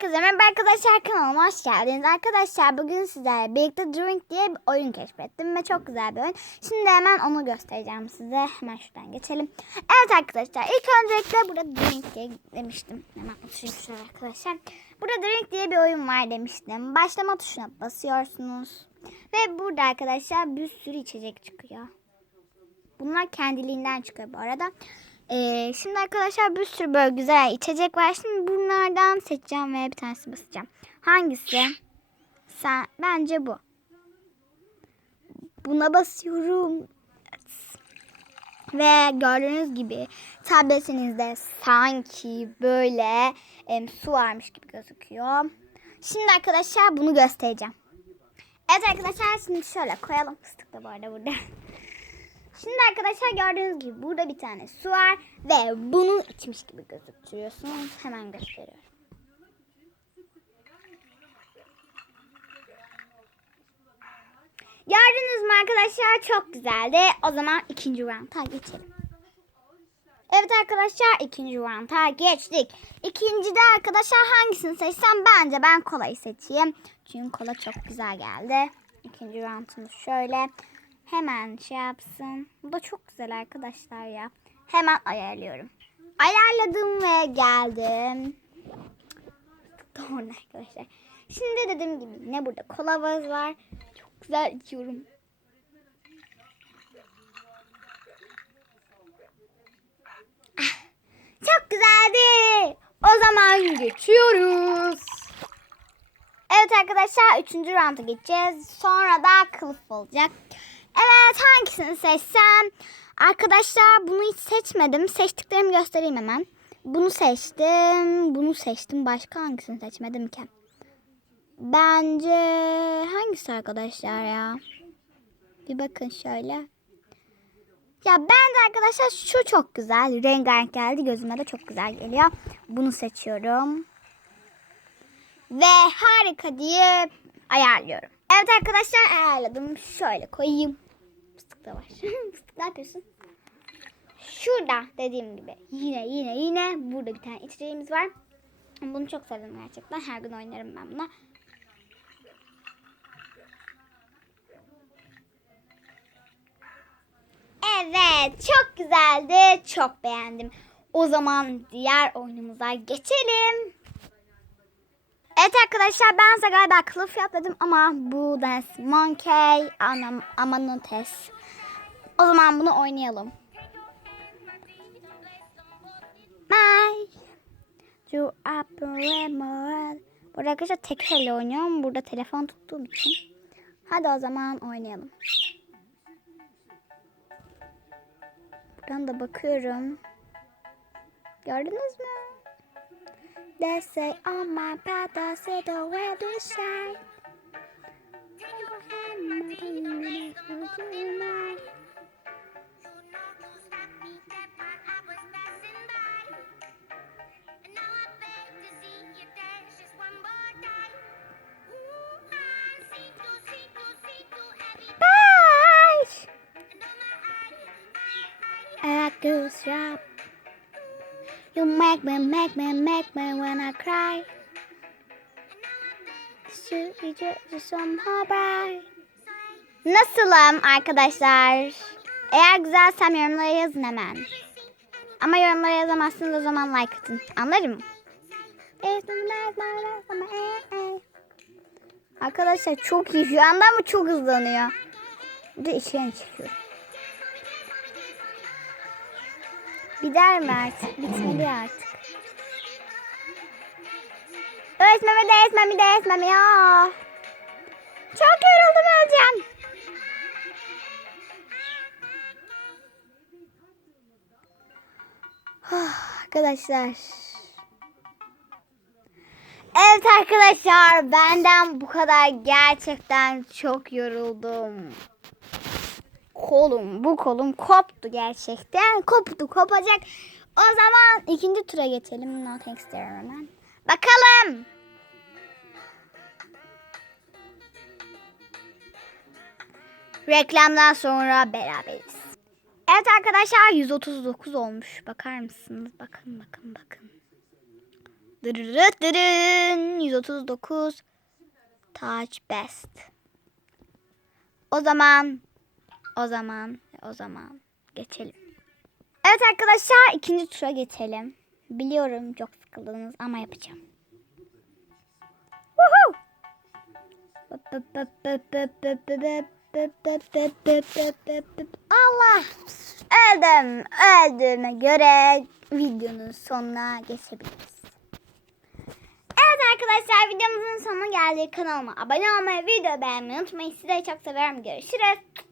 Herkese merhaba arkadaşlar kanalıma hoş geldiniz. Arkadaşlar bugün sizlerle birlikte Drink diye bir oyun keşfettim ve çok güzel bir oyun. Şimdi hemen onu göstereceğim size. Hemen şuradan geçelim. Evet arkadaşlar ilk öncelikle burada Drink diye demiştim. Hemen oturayım şuraya arkadaşlar. Burada Drink diye bir oyun var demiştim. Başlama tuşuna basıyorsunuz. Ve burada arkadaşlar bir sürü içecek çıkıyor. Bunlar kendiliğinden çıkıyor bu arada. Ee, şimdi arkadaşlar bir sürü böyle güzel içecek var. Şimdi bunlardan seçeceğim ve bir tanesi basacağım. Hangisi? Sen, bence bu. Buna basıyorum. Ve gördüğünüz gibi tabletinizde sanki böyle em, su varmış gibi gözüküyor. Şimdi arkadaşlar bunu göstereceğim. Evet arkadaşlar şimdi şöyle koyalım. Fıstık da bu arada burada. Şimdi arkadaşlar gördüğünüz gibi burada bir tane su var ve bunu içmiş gibi gözüktürüyorsunuz. Hemen gösteriyorum. Gördünüz mü arkadaşlar çok güzeldi. O zaman ikinci rounda geçelim. Evet arkadaşlar ikinci rounda geçtik. İkincide arkadaşlar hangisini seçsem bence ben kolayı seçeyim. Çünkü kola çok güzel geldi. İkinci roundumuz şöyle. Hemen şey yapsın. Bu da çok güzel arkadaşlar ya. Hemen ayarlıyorum. Ayarladım ve geldim. Doğru arkadaşlar. Şimdi dediğim gibi ne burada kola vaz var. Çok güzel içiyorum. Ah, Çok güzeldi. O zaman geçiyoruz. Evet arkadaşlar 3. rounda geçeceğiz. Sonra da kılıf olacak. Evet hangisini seçsem? Arkadaşlar bunu hiç seçmedim. Seçtiklerimi göstereyim hemen. Bunu seçtim. Bunu seçtim. Başka hangisini seçmedim ki? Bence hangisi arkadaşlar ya? Bir bakın şöyle. Ya ben de arkadaşlar şu çok güzel. Rengarenk geldi. Gözüme de çok güzel geliyor. Bunu seçiyorum. Ve harika diye ayarlıyorum. Evet arkadaşlar ayarladım. Şöyle koyayım. Fıstık da var. Fıstık ne yapıyorsun? Şurada dediğim gibi yine yine yine burada bir tane içeceğimiz var. Bunu çok sevdim gerçekten. Her gün oynarım ben buna. Evet çok güzeldi. Çok beğendim. O zaman diğer oyunumuza geçelim. Evet arkadaşlar ben size galiba kılıf yapmadım ama bu Dance Monkey Anam Amanotes. O zaman bunu oynayalım. My You up Burada arkadaşlar tek elle oynuyorum. Burada telefon tuttuğum için. Hadi o zaman oynayalım. Buradan da bakıyorum. Gördünüz mü? They say on my path I see the way to shine. I was passing by, and now I beg to see you dance. Just one more time. Bye. I like to shop. You make me, make me, make me when I cry. Nasılım arkadaşlar? Eğer güzelsem yorumlara yazın hemen. Ama yorumlara yazamazsınız o zaman like atın. Anlarım. Arkadaşlar çok iyi şu anda ama çok hızlanıyor. Bir de içine çekiyor. Biter mi artık? Bitmeli artık. Öğretmemi de etmemi de etmemi ya. Çok yoruldum öleceğim. Ah, Arkadaşlar. Evet arkadaşlar benden bu kadar gerçekten çok yoruldum. Kolum bu kolum koptu gerçekten. Koptu kopacak. O zaman ikinci tura geçelim. No thanks diyorum hemen. Bakalım. Reklamdan sonra beraberiz. Evet arkadaşlar 139 olmuş. Bakar mısınız? Bakın bakın bakın. Dırırıt dırın. 139. Touch best. O zaman o zaman o zaman geçelim. Evet arkadaşlar ikinci tura geçelim. Biliyorum çok sıkıldınız ama yapacağım. Allah! Öldüm. Öldüğüme göre videonun sonuna geçebiliriz. Evet arkadaşlar videomuzun sonuna geldik. Kanalıma abone olmayı, video beğenmeyi unutmayın. Sizi çok seviyorum. Görüşürüz.